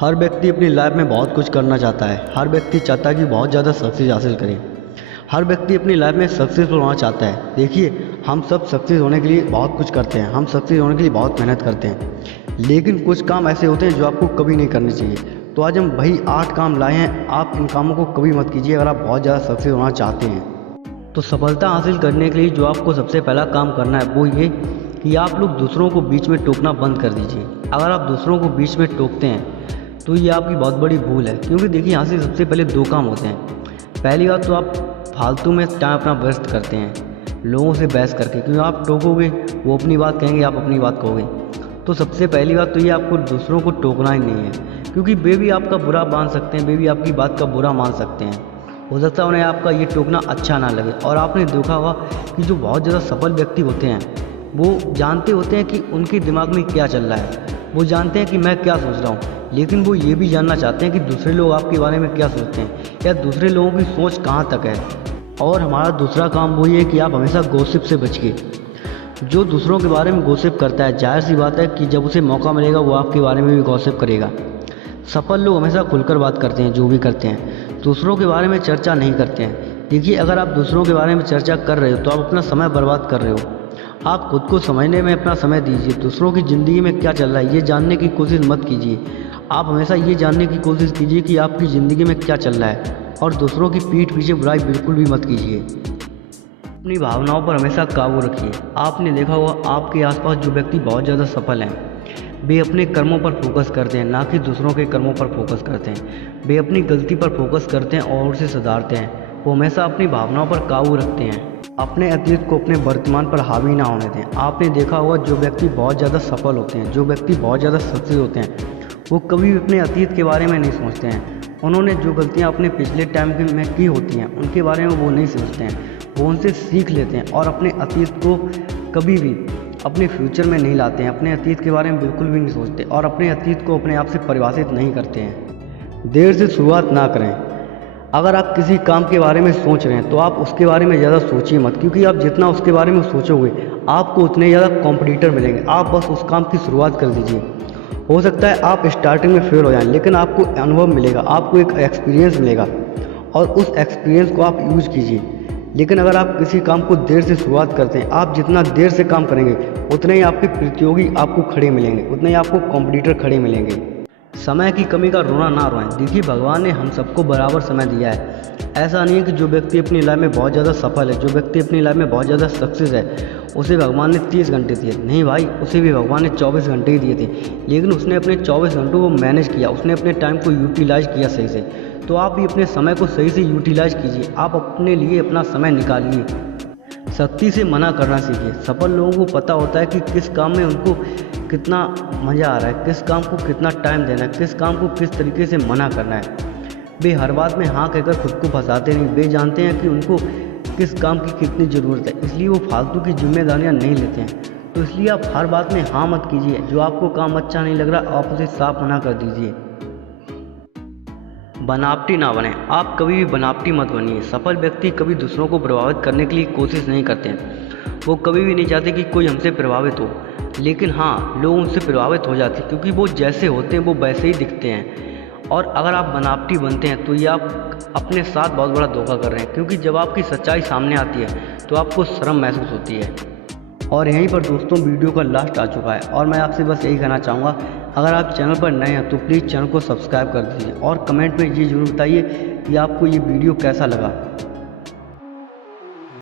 हर व्यक्ति अपनी लाइफ में बहुत कुछ करना चाहता है। हर व्यक्ति चाहता है कि बहुत ज़्यादा सक्सेस हासिल करे। हर व्यक्ति अपनी लाइफ में सक्सेसफुल होना चाहता है। देखिए, हम सब सक्सेस होने के लिए बहुत कुछ करते हैं, हम सक्सेस होने के लिए बहुत मेहनत करते हैं, लेकिन कुछ काम ऐसे होते हैं जो आपको कभी नहीं करने चाहिए। तो आज हम वही 8 काम लाए हैं। आप इन कामों को कभी मत कीजिए अगर आप बहुत ज़्यादा सक्सेस होना चाहते हैं। तो सफलता हासिल करने के लिए जो आपको सबसे पहला काम करना है वो ये कि आप लोग दूसरों को बीच में टोकना बंद कर दीजिए। अगर आप दूसरों को बीच में टोकते हैं तो ये आपकी बहुत बड़ी भूल है, क्योंकि देखिए यहाँ से सबसे पहले 2 काम होते हैं। पहली बात तो आप फालतू में टाइम अपना व्यस्त करते हैं लोगों से बहस करके, क्योंकि आप टोकोगे वो अपनी बात कहेंगे, आप अपनी बात कहोगे। तो सबसे पहली बात तो ये आपको दूसरों को टोकना ही नहीं है, क्योंकि वे भी आपका बुरा मान सकते हैं, वे भी आपकी बात का बुरा मान सकते हैं। हो सकता है उन्हें आपका ये टोकना अच्छा ना लगे। और आपने देखा होगा कि जो बहुत ज़्यादा सफल व्यक्ति होते हैं वो जानते होते हैं कि उनके दिमाग में क्या चल रहा है, वो जानते हैं कि मैं क्या सोच रहा हूँ, लेकिन वो ये भी जानना चाहते हैं कि दूसरे लोग आपके बारे में क्या सोचते हैं या दूसरे लोगों की सोच कहाँ तक है। और हमारा दूसरा काम वो ये है कि आप हमेशा गॉसिप से बचिए। जो दूसरों के बारे में गॉसिप करता है, जाहिर सी बात है कि जब उसे मौका मिलेगा वो आपके बारे में भी गॉसिप करेगा। सफल लोग हमेशा खुलकर बात करते हैं, जो भी करते हैं दूसरों के बारे में चर्चा नहीं करते हैं। देखिए, अगर आप दूसरों के बारे में चर्चा कर रहे हो तो आप अपना समय बर्बाद कर रहे हो। आप खुद को समझने में अपना समय दीजिए। दूसरों की ज़िंदगी में क्या चल रहा है ये जानने की कोशिश मत कीजिए। आप हमेशा ये जानने की कोशिश कीजिए कि आपकी ज़िंदगी में क्या चल रहा है, और दूसरों की पीठ पीछे बुराई बिल्कुल भी मत कीजिए। अपनी भावनाओं पर हमेशा काबू रखिए। आपने देखा होगा आपके आसपास जो व्यक्ति बहुत ज़्यादा सफल हैं वे अपने कर्मों पर फोकस करते हैं, ना कि दूसरों के कर्मों पर फोकस करते हैं। वे अपनी गलती पर फोकस करते हैं और उसे सुधारते हैं। वो हमेशा अपनी भावनाओं पर काबू रखते हैं। अपने अतीत को अपने वर्तमान पर हावी ना होने दें। आपने देखा होगा जो व्यक्ति बहुत ज़्यादा सफल होते हैं, जो व्यक्ति बहुत ज़्यादा सक्सेस होते हैं, वो कभी भी अपने अतीत के बारे में नहीं सोचते हैं। उन्होंने जो गलतियाँ अपने पिछले टाइम में की होती हैं उनके बारे में वो नहीं सोचते हैं, वो उनसे सीख लेते हैं और अपने अतीत को कभी भी अपने फ्यूचर में नहीं लाते हैं। अपने अतीत के बारे में बिल्कुल भी नहीं सोचते और अपने अतीत को अपने आप से परिभाषित नहीं करते हैं। देर से शुरुआत ना करें। अगर आप किसी काम के बारे में सोच रहे हैं तो आप उसके बारे में ज़्यादा सोचिए मत, क्योंकि आप जितना उसके बारे में सोचोगे आपको उतने ज़्यादा कॉम्पिटिटर मिलेंगे। आप बस उस काम की शुरुआत कर दीजिए। हो सकता है आप स्टार्टिंग में फेल हो जाएं, लेकिन आपको अनुभव मिलेगा, आपको एक एक्सपीरियंस मिलेगा और उस एक्सपीरियंस को आप यूज कीजिए। लेकिन अगर आप किसी काम को देर से शुरुआत करते हैं, आप जितना देर से काम करेंगे उतने ही आपके प्रतियोगी आपको खड़े मिलेंगे, उतने ही आपको कॉम्पिटिटर खड़े मिलेंगे। समय की कमी का रोना ना रोएं। देखिए, भगवान ने हम सबको बराबर समय दिया है। ऐसा नहीं है कि जो व्यक्ति अपनी लाइफ में बहुत ज़्यादा सफल है, जो व्यक्ति अपनी लाइफ में बहुत ज़्यादा सक्सेस है, उसे भगवान ने 30 घंटे दिए। नहीं भाई, उसे भी भगवान ने 24 घंटे ही दिए थे, लेकिन उसने अपने 24 घंटों को मैनेज किया, उसने अपने टाइम को यूटिलाइज किया सही से। तो आप भी अपने समय को सही से यूटिलाइज कीजिए। आप अपने लिए अपना समय निकालिए। सख्ती से मना करना सीखिए। सफल लोगों को पता होता है कि किस काम में उनको कितना मज़ा आ रहा है, किस काम को कितना टाइम देना है, किस काम को किस तरीके से मना करना है। वे हर बात में हाँ कहकर खुद को फंसाते नहीं। वे जानते हैं कि उनको किस काम की कितनी ज़रूरत है, इसलिए वो फालतू की जिम्मेदारियां नहीं लेते हैं। तो इसलिए आप हर बात में हाँ मत कीजिए। जो आपको काम अच्छा नहीं लग रहा आप उसे साफ मना कर दीजिए। बनावटी ना बने। आप कभी भी बनावटी मत बनिए। सफल व्यक्ति कभी दूसरों को प्रभावित करने के लिए कोशिश नहीं करते हैं। वो कभी भी नहीं चाहते कि कोई हमसे प्रभावित हो, लेकिन हाँ, लोग उनसे प्रभावित हो जाते हैं, क्योंकि वो जैसे होते हैं वो वैसे ही दिखते हैं। और अगर आप बनावटी बनते हैं तो ये आप अपने साथ बहुत बड़ा धोखा कर रहे हैं, क्योंकि जब आपकी सच्चाई सामने आती है तो आपको शर्म महसूस होती है। और यहीं पर दोस्तों वीडियो का लास्ट आ चुका है, और मैं आपसे बस यही कहना चाहूँगा, अगर आप चैनल पर नए हैं तो प्लीज़ चैनल को सब्सक्राइब कर दीजिए और कमेंट में ये ज़रूर बताइए कि आपको ये वीडियो कैसा लगा।